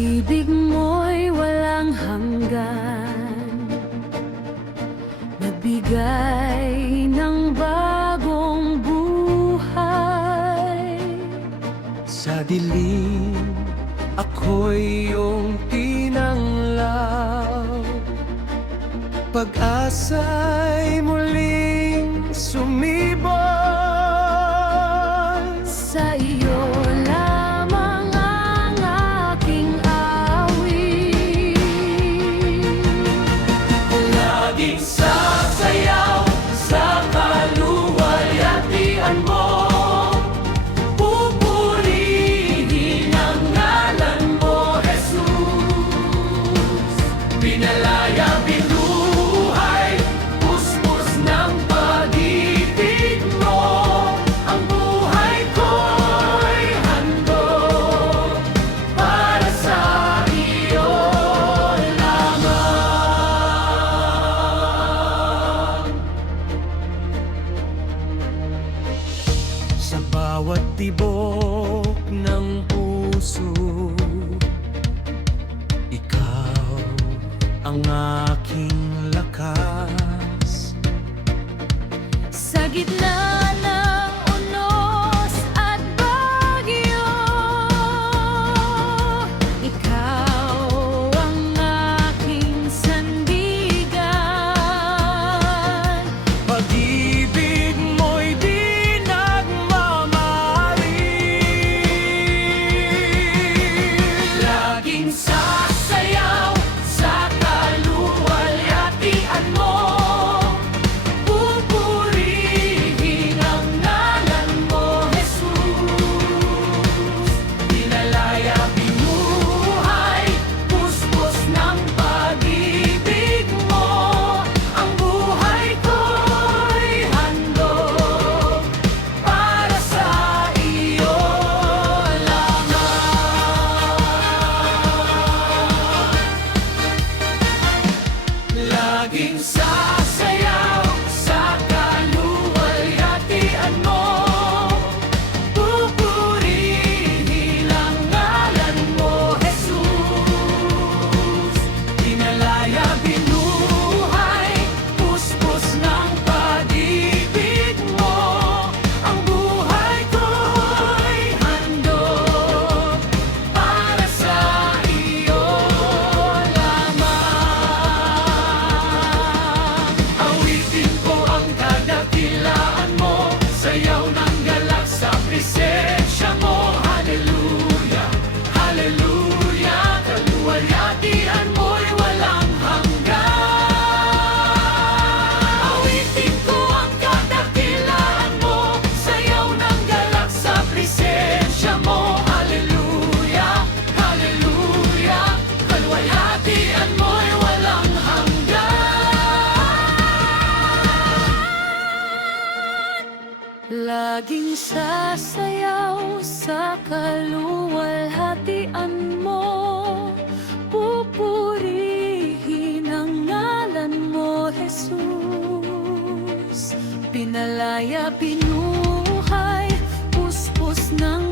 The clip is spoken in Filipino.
Pag-ibig mo'y walang hanggan, nagbigay ng bagong buhay. Sa dilim, ako'y iyong tinanglaw. Pag-asa'y muling sumibol. Sa iyo lamang ang aking awit. Laging sasayaw sa kaluwalhatian mo. Pupurihin ang ngalan mo, Jesus. Pinalaya, binuhay, puspos ng pag-ibig mo. Ang buhay ko'y handog para sa iyo lamang. Sa bawat tibok ng puso, ikaw ang aking lakas. Sa gitna ng unos at bagyo, ikaw ang aking sandigan. Pag-ibig mo'y di nagmamahali. Laging sasayaw sa kaluwalhatian mo. Pupurihin ang ngalan mo, Jesus. Pinalaya, binuhay, puspos ng pag-ibig mo. Ang buhay ko'y handog para sa iyo lamang. Laging sasayaw sa kaluwalhatian mo. Pupurihin ang ngalan mo, Jesus. Pinalaya, binuhay, puspos ng pag-ibig mo. Ang buhay ko'y handog para sa iyo lamang. Awitin ko ang kadakilaan mo, sayaw ng galak sa presensya mo. Hallelujah, hallelujah, kaluwalhatian mo'y walang hanggan. Awitin ko ang kadakilaan mo, sayaw ng galak sa presensya mo. Hallelujah, hallelujah, kaluwalhatian mo'y walang hanggan. Laging sasayaw sa kaluwalhatian mo. Pupurihin ang ngalan mo, Jesus. Pinalaya, binuhay, puspos ng